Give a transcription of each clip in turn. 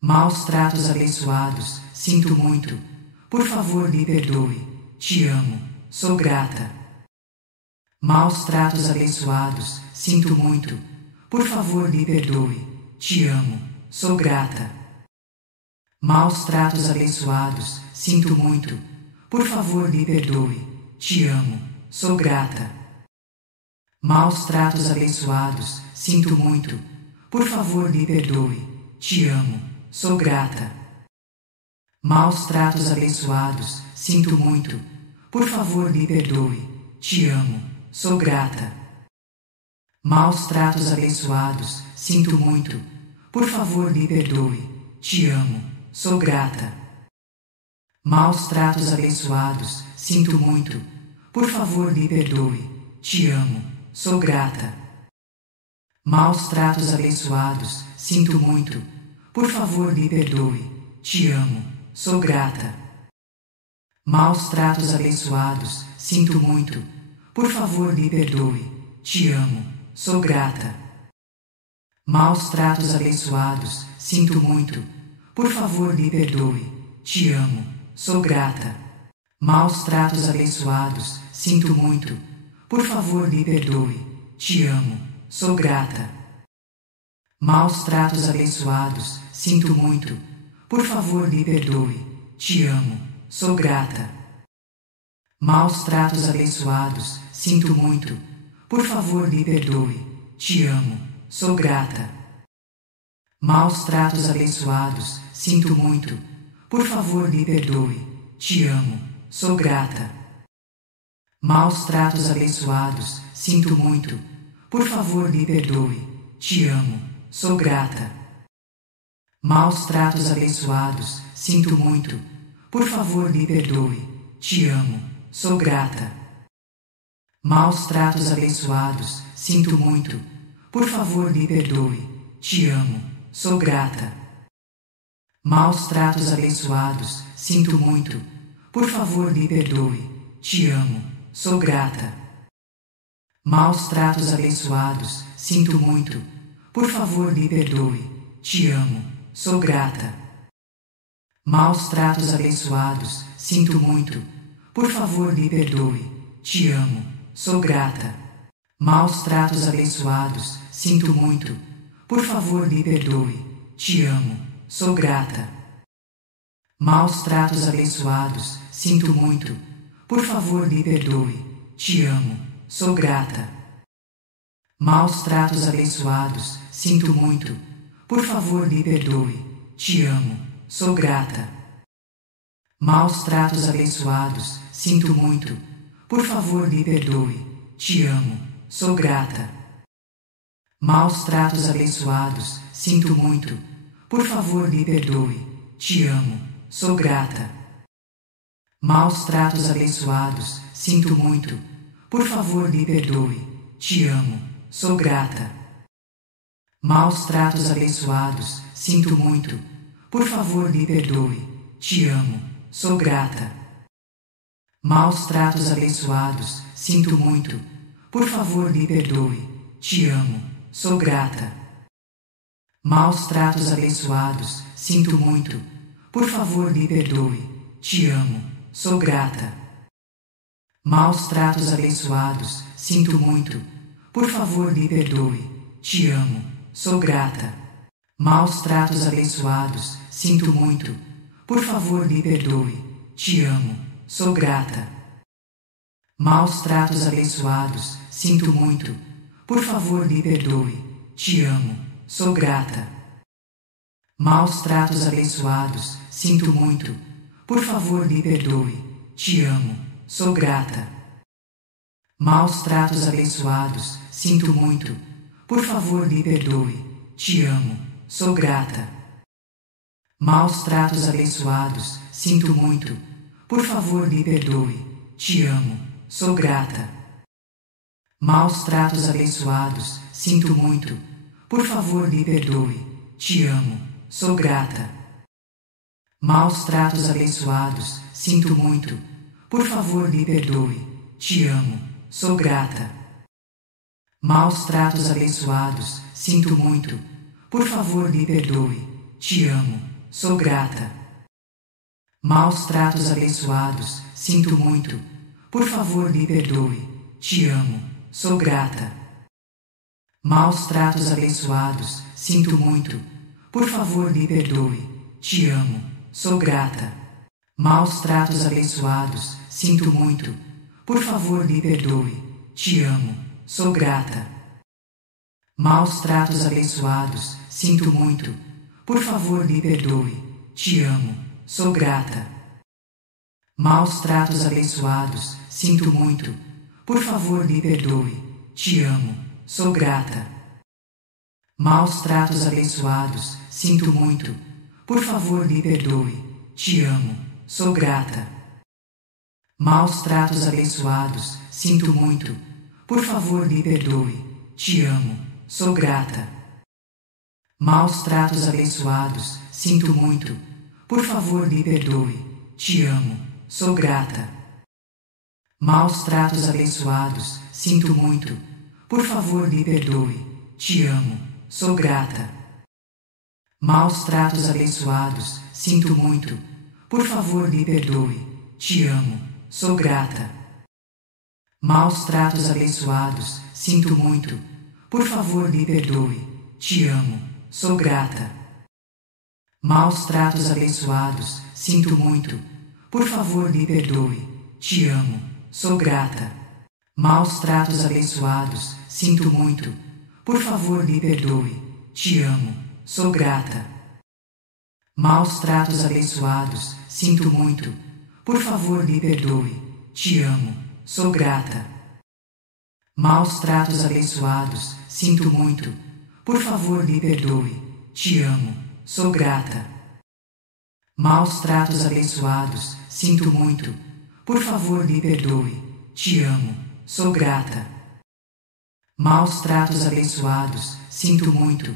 Maus tratos abençoados, sinto muito. Por favor, me perdoe. Te amo, sou grata. Maus tratos abençoados, sinto muito. Por favor, me perdoe. Te amo, sou grata. Maus tratos abençoados, sinto muito. Por favor, me perdoe. Te amo, sou grata. Maus tratos abençoados, sinto muito. Por favor, me perdoe. Te amo, sou grata. Maus tratos abençoados, sinto muito. Por favor, me perdoe. Te amo, sou grata. Maus tratos abençoados, sinto muito. Por favor, me perdoe. Te amo, sou grata. Maus tratos abençoados, sinto muito. Por favor, me perdoe. Te amo, sou grata. Maus tratos abençoados, sinto muito. Por favor, me perdoe. Te amo, sou grata. Maus tratos abençoados, sinto muito. Por favor, me perdoe. Te amo, sou grata. Maus tratos abençoados, sinto muito. Por favor, me perdoe. Te amo, sou grata. Maus tratos abençoados, sinto muito. Por favor, me perdoe. Te amo, sou grata. Maus tratos abençoados, sinto muito. Por favor, me perdoe. Te amo, sou grata. Maus tratos abençoados, sinto muito. Por favor, me perdoe. Te amo, sou grata. Maus tratos abençoados, sinto muito. Por favor, me perdoe. Te amo, sou grata. Maus tratos abençoados, sinto muito. Por favor, me perdoe. Te amo, sou grata. Maus tratos abençoados, sinto muito. Por favor, me perdoe. Te amo, sou grata. Maus tratos abençoados, sinto muito. Por favor, me perdoe. Te amo, sou grata. Maus tratos abençoados, sinto muito. Por favor, me perdoe. Te amo, sou grata. Maus tratos abençoados, sinto muito. Por favor, me perdoe. Te amo, sou grata. Maus tratos abençoados, sinto muito. Por favor, me perdoe. Te amo, sou grata. Maus tratos abençoados, sinto muito. Por favor, me perdoe. Te amo, sou grata. Maus tratos abençoados, sinto muito. Por favor, me perdoe. Te amo, sou grata. Maus tratos abençoados, sinto muito. Por favor, me perdoe. Te amo, sou grata. Maus tratos abençoados, sinto muito. Por favor, me perdoe. Te amo, sou grata. Maus tratos abençoados, sinto muito. Por favor, me perdoe. Te amo, sou grata. Maus tratos abençoados, sinto muito. Por favor, me perdoe. Te amo, sou grata. Maus tratos abençoados, sinto muito. Por favor, me perdoe. Te amo, sou grata. Maus tratos abençoados, sinto muito. Por favor, me perdoe. Te amo, sou grata. Maus tratos abençoados, sinto muito. Por favor, me perdoe. Te amo, sou grata. Maus tratos abençoados, sinto muito. Por favor, me perdoe. Te amo, sou grata. Maus tratos abençoados, sinto muito. Por favor, me perdoe. Te amo, sou grata. Maus tratos abençoados, sinto muito. Por favor, me perdoe. Te amo, sou grata. Maus tratos abençoados, sinto muito. Por favor, me perdoe. Te amo, sou grata. Maus tratos abençoados, sinto muito. Por favor, me perdoe. Te amo, sou grata. Maus tratos abençoados, sinto muito. Por favor, me perdoe. Te amo, sou grata. Maus tratos abençoados, sinto muito. Por favor, me perdoe. Te amo, sou grata. Maus tratos abençoados, sinto muito. Por favor, me perdoe. Te amo, sou grata. Maus tratos abençoados, sinto muito. Por favor, me perdoe. Te amo, sou grata. Maus tratos abençoados, sinto muito. Por favor, me perdoe. Te amo, sou grata. Maus tratos abençoados, sinto muito. Por favor, me perdoe. Te amo, sou grata. Maus tratos abençoados, sinto muito. Por favor, me perdoe. Te amo, sou grata. Maus tratos abençoados, sinto muito. Por favor, me perdoe. Te amo, sou grata. Maus tratos abençoados, sinto muito. Por favor, me perdoe. Te amo, sou grata. Maus tratos abençoados, sinto muito. Por favor, me perdoe. Te amo, sou grata. Maus tratos abençoados, sinto muito. Por favor, me perdoe. Te amo, sou grata. Maus tratos abençoados, sinto muito. Por favor, me perdoe. Te amo, sou grata. Maus tratos abençoados, sinto muito. Por favor, me perdoe. Te amo, sou grata. Maus tratos abençoados, sinto muito. Por favor, me perdoe. Te amo, sou grata. Maus tratos abençoados, sinto muito. Por favor, me perdoe. Te amo, sou grata. Maus tratos abençoados, sinto muito. Por favor, me perdoe. Te amo, sou grata. Maus tratos abençoados, sinto muito. Por favor, me perdoe. Te amo, sou grata. Maus tratos abençoados, sinto muito. Por favor, me perdoe. Te amo, sou grata. Maus tratos abençoados, sinto muito. Por favor, me perdoe. Te amo, sou grata. Maus tratos abençoados, sinto muito. Por favor, me perdoe. Te amo, sou grata. Maus tratos abençoados, sinto muito.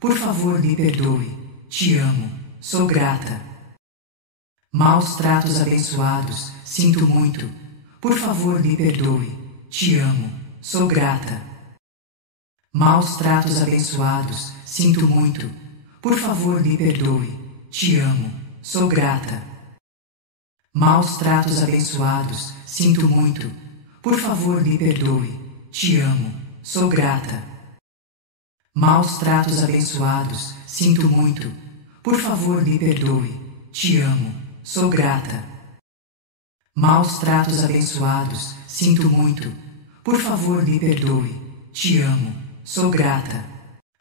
Por favor, me perdoe. Te amo, sou grata. Maus tratos abençoados, sinto muito. Por favor, me perdoe. Te amo, sou grata. Maus tratos abençoados, sinto muito. Por favor, me perdoe. Te amo, sou grata. Maus tratos abençoados, sinto muito. Por favor, me perdoe. Te amo, sou grata. Maus tratos abençoados, sinto muito. Por favor, me perdoe. Te amo, sou grata. Maus tratos abençoados, sinto muito. Por favor, me perdoe. Te amo, sou grata.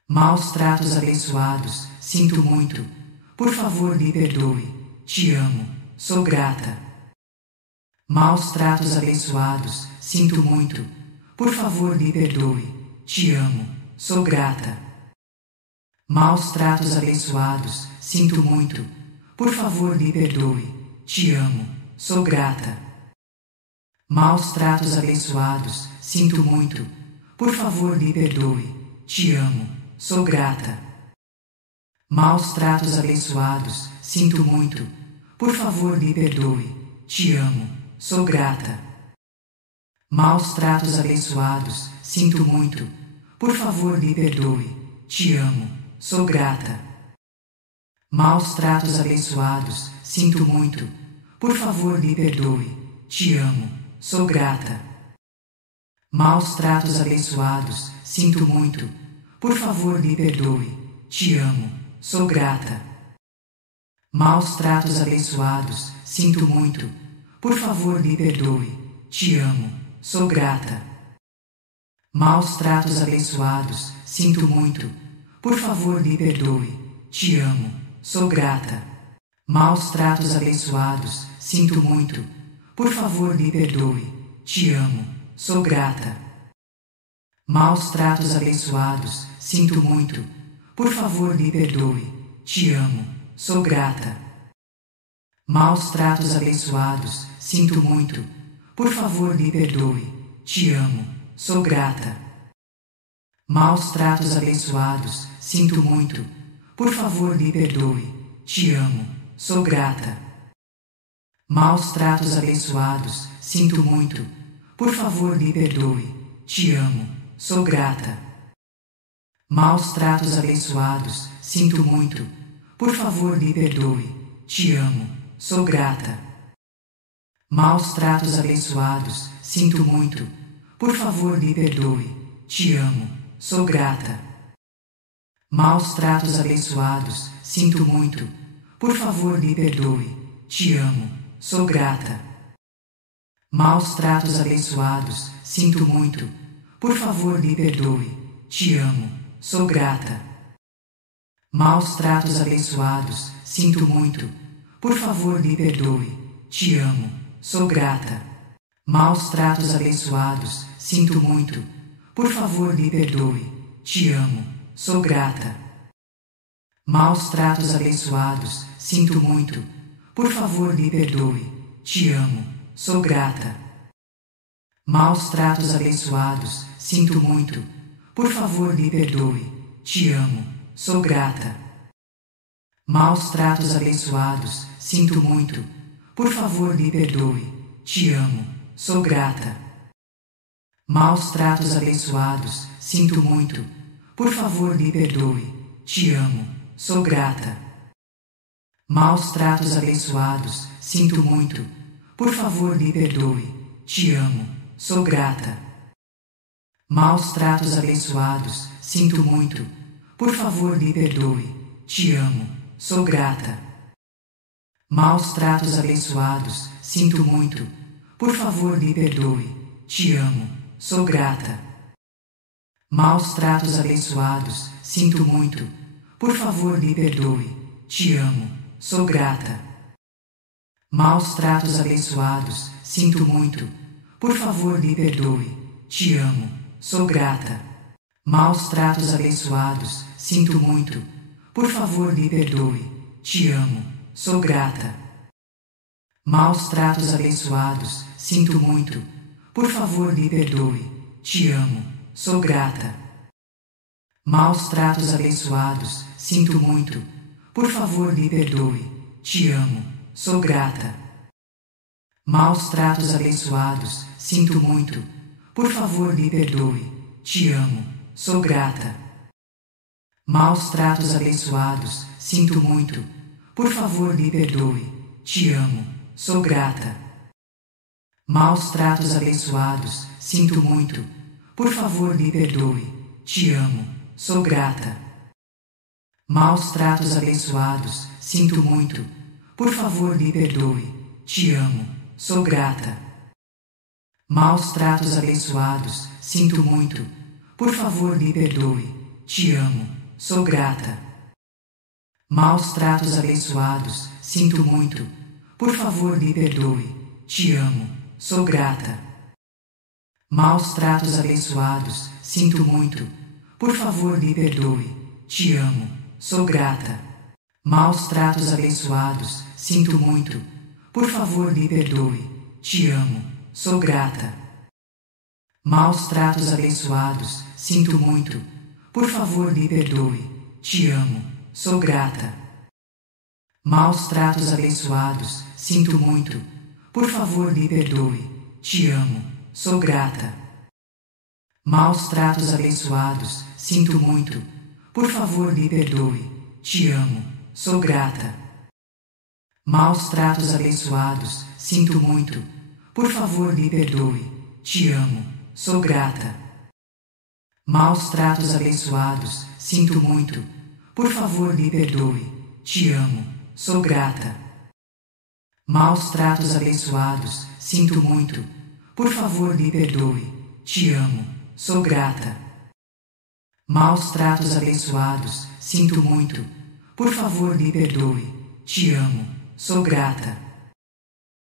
Maus tratos abençoados, sinto muito. Por favor, me perdoe. Te amo, sou grata. Maus tratos abençoados, sinto muito. Por favor, me perdoe. Te amo, sou grata. Maus tratos abençoados, sinto muito. Por favor, me perdoe. Te amo, sou grata. Maus tratos abençoados, sinto muito. Por favor, me perdoe. Te amo, sou grata. Maus tratos abençoados, sinto muito. Por favor, me perdoe. Te amo, sou grata. Maus tratos abençoados, sinto muito. Por favor, me perdoe. Te amo, sou grata. Maus tratos abençoados, sinto muito. Por favor, me perdoe. Te amo, sou grata. Maus tratos abençoados, sinto muito. Por favor, me perdoe. Te amo, sou grata. Maus tratos abençoados, sinto muito. Por favor, me perdoe. Te amo, sou grata. Maus tratos abençoados, sinto muito. Por favor, me perdoe. Te amo, sou grata. Maus tratos abençoados, sinto muito. Por favor, me perdoe. Te amo, sou grata. Maus tratos abençoados, sinto muito. Por favor, me perdoe. Te amo, sou grata. Maus tratos abençoados, sinto muito. Por favor, me perdoe. Te amo, sou grata. Maus tratos abençoados, sinto muito. Por favor, me perdoe. Te amo, sou grata. Maus tratos abençoados, sinto muito. Por favor, me perdoe. Te amo, sou grata. Maus tratos abençoados, sinto muito. Por favor, me perdoe. Te amo. Sou grata. Maus tratos abençoados. Sinto muito. Por favor, me perdoe. Te amo. Sou grata. Maus tratos abençoados. Sinto muito. Por favor, me perdoe. Te amo. Sou grata. Maus tratos abençoados. Sinto muito. Por favor, me perdoe. Te amo. Sou grata. Maus tratos abençoados. Sinto muito. Por favor, me perdoe. Te amo. Sou grata. Maus tratos abençoados. Sinto muito. Por favor, me perdoe. Te amo. Sou grata. Maus tratos abençoados. Sinto muito. Por favor, me perdoe. Te amo. Sou grata. Maus tratos abençoados. Sinto muito. Por favor, me perdoe. Te amo. Sou grata. Maus tratos abençoados. Sinto muito. Por favor, me perdoe. Te amo. Sou grata. Maus tratos abençoados. Sinto muito. Por favor, me perdoe. Te amo. Sou grata. Maus tratos abençoados. Sinto muito. Por favor, me perdoe. Te amo. Sou grata. Maus tratos abençoados. Sinto muito. Por favor, me perdoe. Te amo. Sou grata. Maus tratos abençoados. Sinto muito. Por favor, me perdoe. Te amo. Sou grata. Maus tratos abençoados. Sinto muito. Por favor, me perdoe. Te amo. Sou grata. Maus tratos abençoados. Sinto muito. Por favor, me perdoe. Te amo. Sou grata. Maus tratos abençoados. Sinto muito. Por favor, me perdoe. Te amo. Sou grata. Maus tratos abençoados. Sinto muito. Por favor, me perdoe. Te amo. Sou grata. Maus tratos abençoados. Sinto muito. Por favor, me perdoe. Te amo. Sou grata. Maus tratos abençoados. Sinto muito. Por favor, me perdoe. Te amo. Sou grata. Maus tratos abençoados. Sinto muito. Por favor, me perdoe. Te amo. Sou grata. Maus tratos abençoados. Sinto muito. Por favor, me perdoe. Te amo. Sou grata. Maus tratos abençoados. Sinto muito. Por favor, me perdoe. Te amo. Sou grata. Maus tratos abençoados. Sinto muito. Por favor, me perdoe. Te amo. Sou grata. Maus tratos abençoados. Sinto muito. Por favor, me perdoe. Te amo. Sou grata. Maus tratos abençoados. Sinto muito. Por favor, me perdoe. Te amo. Sou grata. Maus tratos abençoados. Sinto muito. Por favor, me perdoe. Te amo. Sou grata. Maus tratos abençoados. Sinto muito. Por favor, me perdoe. Te amo. Sou grata. Maus tratos abençoados. Sinto muito. Por favor, me perdoe. Te amo. Sou grata. Maus tratos abençoados. Sinto muito. Por favor, me perdoe. Te amo. Sou grata. Maus tratos abençoados. Sinto muito. Por favor, me perdoe. Te amo. Sou grata. Maus tratos abençoados. Sinto muito. Por favor, me perdoe. Te amo. Sou grata. Maus tratos abençoados. Sinto muito. Por favor, me perdoe. Te amo. Sou grata. Maus tratos abençoados. Sinto muito. Por favor, me perdoe. Te amo. Sou grata.